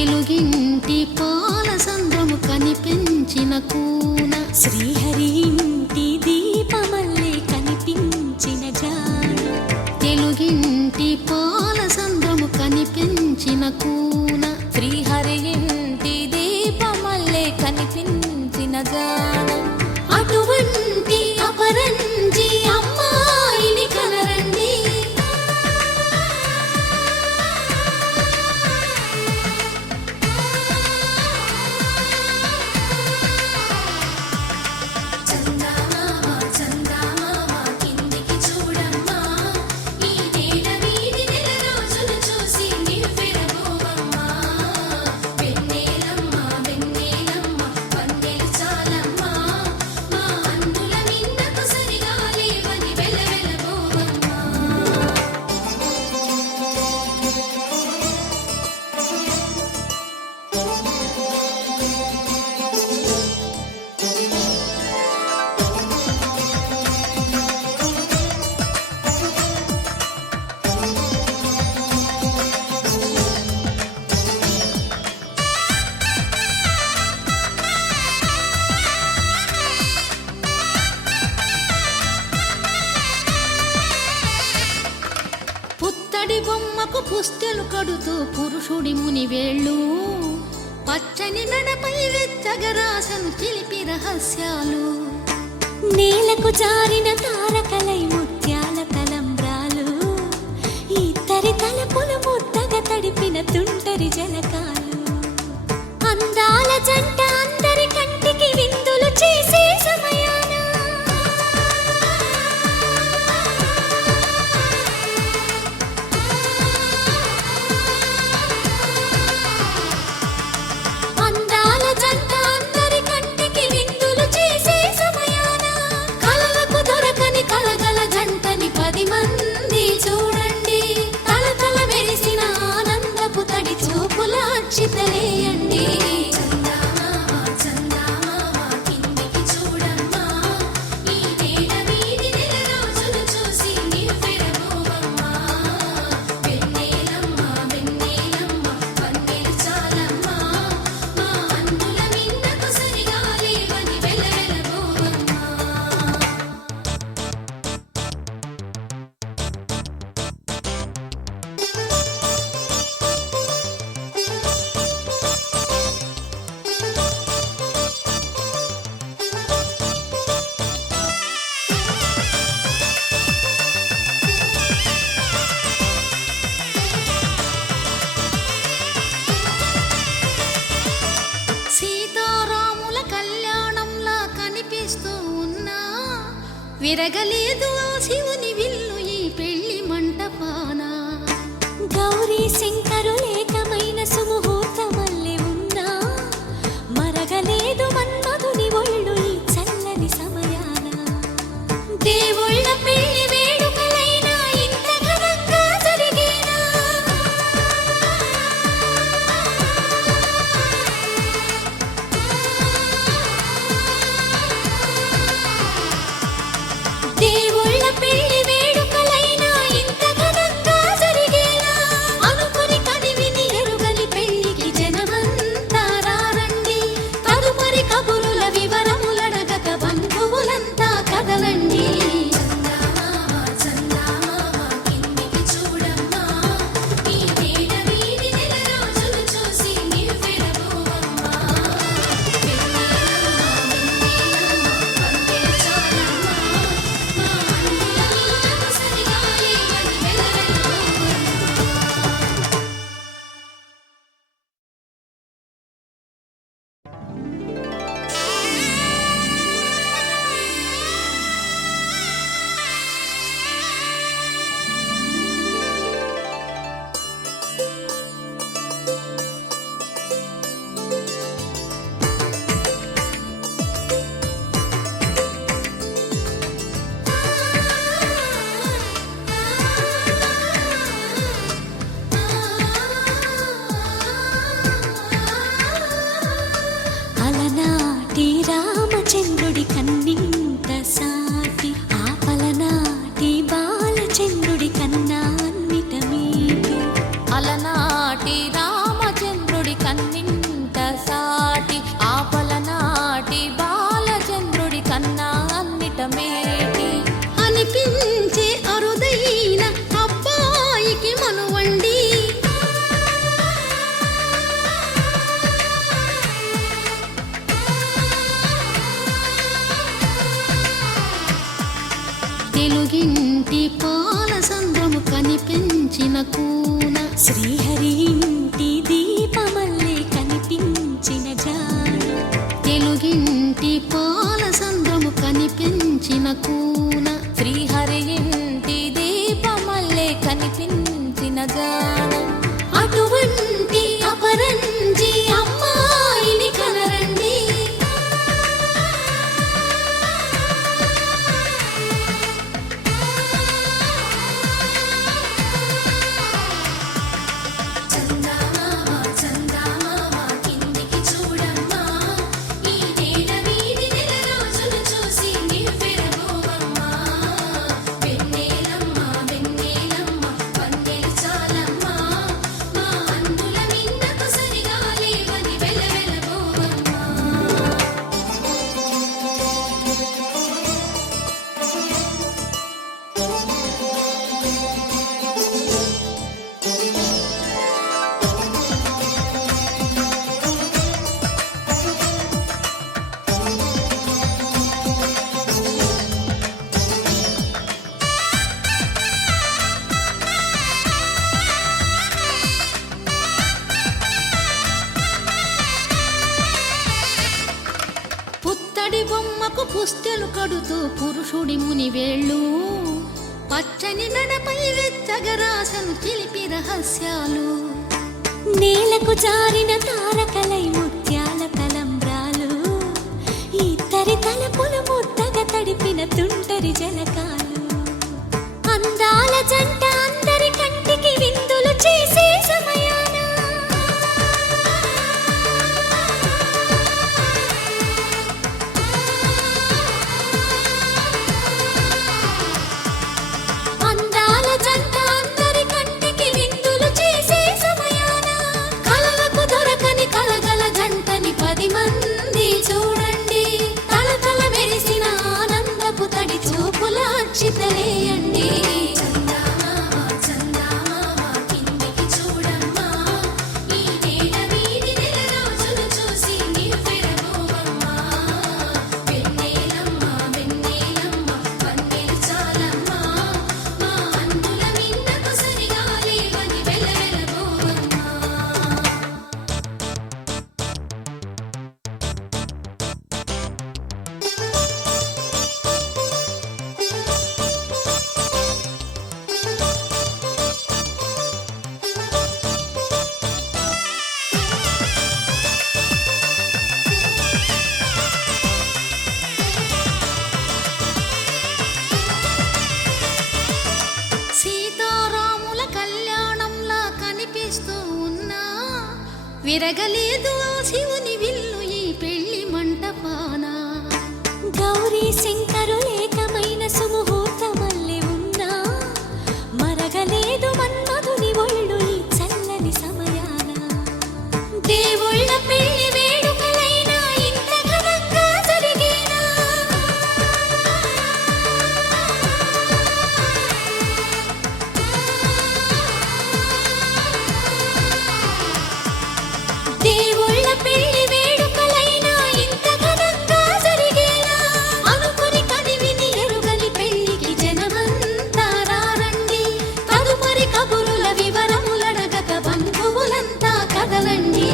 తెలుగింటి పాలసంద్రము కనిపించిన కూన శ్రీహరి ఇంటి దీపమల్లే కనిపించిన జాన తెలుగింటి పాలసంద్రము కనిపించిన కూన శ్రీహరి ఇంటి దీపమల్లే కనిపించిన జాన అటువంటి అపరంజి అమ్మాయిని కనరండి పుత్తడి బొమ్మకు పుస్తెలు కడుతూ పురుషుడి ముని వేళ్ళు పచ్చని నడపై వెచ్చగరాసను చిలిపి రహస్యాలు నేలకు జారిన తారకలై ముత్యాల తలంబ్రాలు ఇద్దరి తలపుల ముద్దగా తడిపిన తుంటరి జలకాలు అందాల జంట అందరి కంటికి విందులు చేసే సమయాన అందాల జంట అందరి కంటికి విందులు చేసే సమయాన కలలకు దొరకని కలగల జంటని 10 మంది చూడండి తలతల మెరిసిన ఆనందపు తడి చూపుల అక్షితలేయండి సీతారాముల కళ్యాణంలా కనిపిస్తూ ఉన్నా విరగలేదు ఆ శివుని విల్లు ఈ పెళ్లి మంటపాన గౌరీ శంకరులేకమైన సుముహూర్తమల్లె ఉన్నా మరగలేదు మన్మధుని ఒళ్ళు ఈ చల్లని సమయాన దేవుళ్ళ పెళ్లి వేడుకలైనా ఇంత ఘనంగా జరిగేనా దేవుళ్ళ పెళ్లి వేడుకలైనా ఇంత ఘనంగా జరిగేనా అనుకుని కదివిని ఎరుగని పెళ్లికి జనమంతా రారండి తదుపరి కబురుల వివరములడగక బంధువులంతా కదలండి రామచంద్రుడి కన్నింత సాటి ఆపలనాటి బాలచంద్రుడి కన్నా అన్నిట మీటి అలనాటి రామచంద్రుడి కన్నా కూన. శ్రీహరి ఇంటి దీపమల్లే కనిపించిన జాడ, తెలుగింటి పాల సంద్రము కనిపించిన కూన. శ్రీహరి ఇంటి దీపమల్లే కనిపించిన జాడ, అటువంటి అపరంజి అమ్మాయిని కనరండి. పుత్తడి బొమ్మకు పుస్తెలు కడుతూ పురుషుడి ముని వేళ్ళు, పచ్చని నడపై వెచ్చగరాసను చిలిపి రహస్యాలు. నేలకు జారిన తారకలై ముత్యాల తలంబ్రాలు, ఇద్దరి తలపులు ముద్దగా తడిపిన తుంటరి జలకాలు. అందాల జంట అందరి కంటికి విందులు చేసే సమయాన, అందాల జంట అందరి కంటికి విందులు చేసే సమయాన, కలలకు దొరకని కలగల జంటని 10 మంది చూడండి. తలతల మెరిసిన ఆనందపు తడి చూపుల అక్షితలేయండి. సీతారాముల కళ్యాణంలా కనిపిస్తూ ఉన్నా, విరగలేదు ఆ శివుని విల్లు ఈ పెళ్లి మంటపాన. గౌరీ శంకరులేకమైన సుముహూర్తమల్లె ఉన్నా, మరగలేదు మన్మధుని ఒళ్ళు ఈ చల్లని సమయాన. దేవుళ్ళ పెళ్లి వేడుకలైనా ఇంత ఘనంగా జరిగేనా, దేవుళ్ళ పెళ్లి వేడుకలైనా ఇంత ఘనంగా జరిగేనా. అనుకుని కదివిని ఎరుగని పెళ్లికి జనమంతా రారండి. తదుపరి కబురుల వివరములడగక బంధువులంతా కదలండి.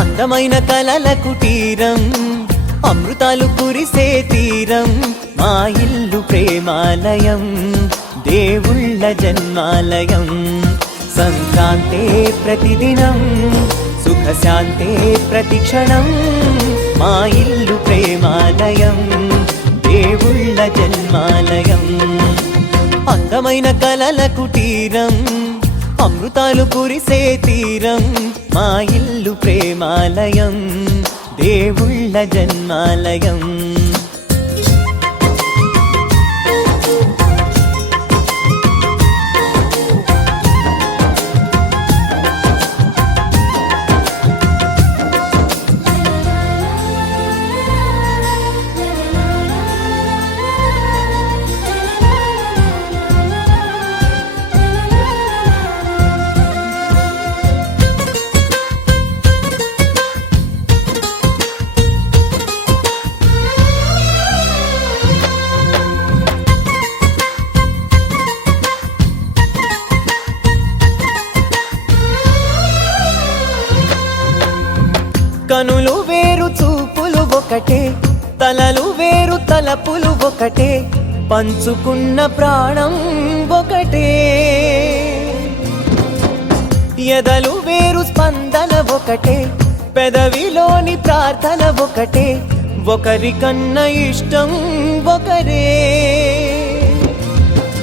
అందమైన కలల కుటీరం, అమృతాలు కురిసే తీరం, మా ఇల్లు ప్రేమాలయం, దేవుళ్ళ జన్మాలయం. సంక్రాంతే ప్రతిదినం, సుఖశాంతే ప్రతిక్షణం, మా ఇల్లు ప్రేమాలయం, దేవుళ్ళ జన్మాలయం. అందమైన కలల కుటీరం, అమృతాలు కురిసే తీరం మా ఇల్లు ప్రేమాలయం దేవుళ్ళ జన్మాలయం కనులు వేరు చూపులు ఒకటే తలలు వేరు తలపులు ఒకటే పంచుకున్న ప్రాణం ఒకటే ఎదలు వేరు స్పందన ఒకటే పెదవిలోని ప్రార్థన ఒకటే ఒకరికన్నా ఇష్టం ఒకరే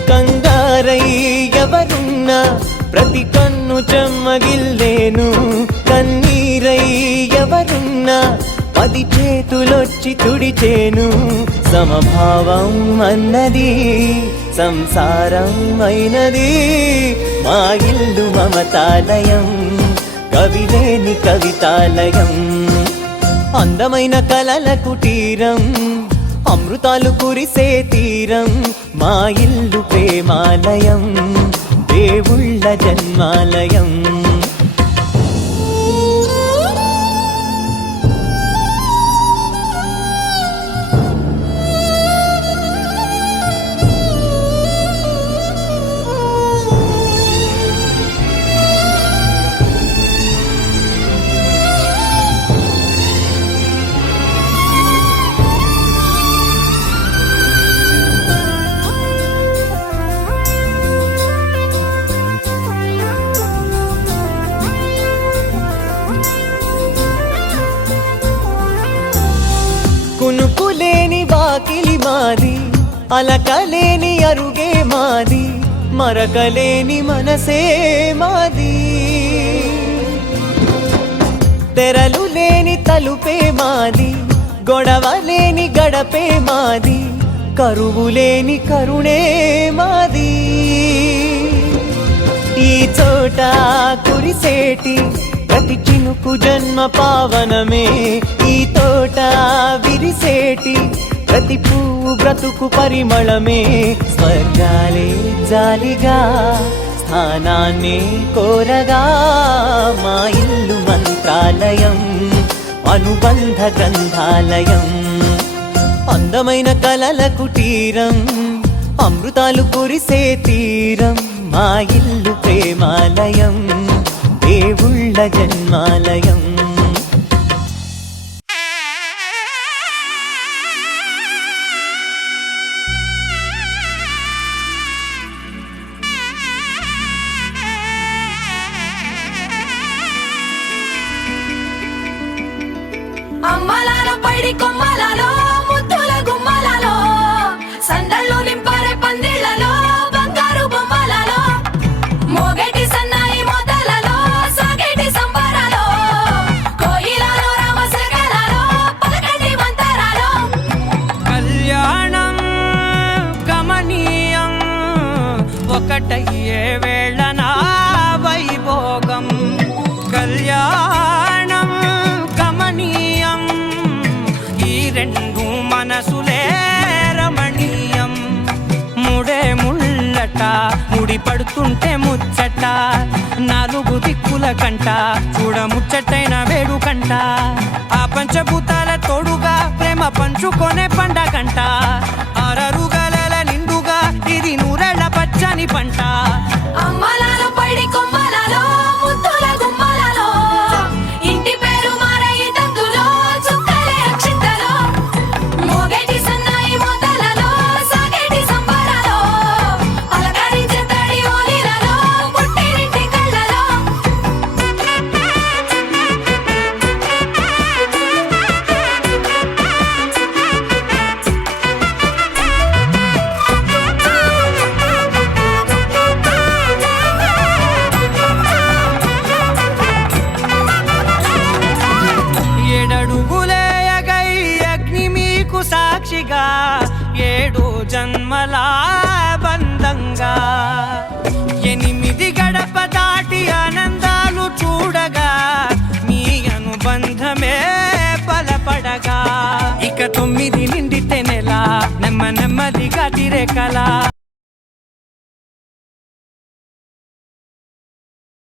కంగారై ఎవరున్నా ప్రతి కన్ను చెమ్మగిల్లేను కన్నీరై ఎవరున్నా 10 చేతులొచ్చి తుడిచేను సమభావం అన్నది సంసారం అయినది మా ఇల్లు మమతాలయం కవిలేని కవితాలయం అందమైన కలల కుటీరం అమృతాలు కురిసే తీరం మా ఇల్లు ప్రేమాలయం దేవుళ్ళ జన్మాలయం కునుకులేని వాకిలి మాది అలకలేని అరుగే మాది మరకలేని మనసే మాది తెరలు లేని తలుపే మాది గొడవ లేని గడపే మాది కరువు లేని కరుణే మాది ఈ చోట కురిసేటి ప్రతి చినుకు జన్మ పావనమే ఈ తోట విరిసేటి ప్రతి పువ్వు బ్రతుకు పరిమళమే స్వర్గాలే జాలిగా స్థానాన్ని కోరగా మా ఇల్లు మంత్రాలయం అనుబంధ గ్రంథాలయం అందమైన కలల కుటీరం అమృతాలు కురిసే తీరం మా ఇల్లు ప్రేమాలయం దేవుళ్ళ జన్మాలయం అమ్మలాలో పైడి కొమ్మలలో ముద్దుల గుమ్మలలో సందళ్ళు నింపారే పందిళ్లలో బంగారు బొమ్మలలో మోగేటి సన్నాయి మోతలలో సాగేటి సంబరాలో కోయిలలో రామశకలలో పలకటి మంతరాలో కళ్యాణం గమనీయం ఒకటయ్యే వేళ నా వైభోగం కళ్యాణం గమనీయం ఈ రెండు మనసులే రమణీయం ముడే ముళ్ళట ముడి పడుతుంటే ముచ్చట 4 దిక్కుల కంట చూడ ముచ్చటైన వేడుకంట ఆ పంచభూతాల తోడుగా ప్రేమ పంచుకొనే పండగంట అరరుగల నిండుగా ఇది నూరెళ్ళ పచ్చని పంట అమ్మలాలో పైడి కొమ్మలలో ముద్దుల గుమ్మలలో ఇంటి పేరు మారయి తందులో చుక్కలే అక్షింతలో మోగేటి సన్నాయి మోతలలో సాగేటి సంబరాలో పలకరించే తడి ఓలిలలో పుట్టినింటి కళ్ళలో జన్మల బంధంగా 8 గడప దాటి ఆనందాలు చూడగా మీ అనుబంధమే బలపడగా ఇక 9 నిండితే నెల నెమ్మదిగా తిరే కల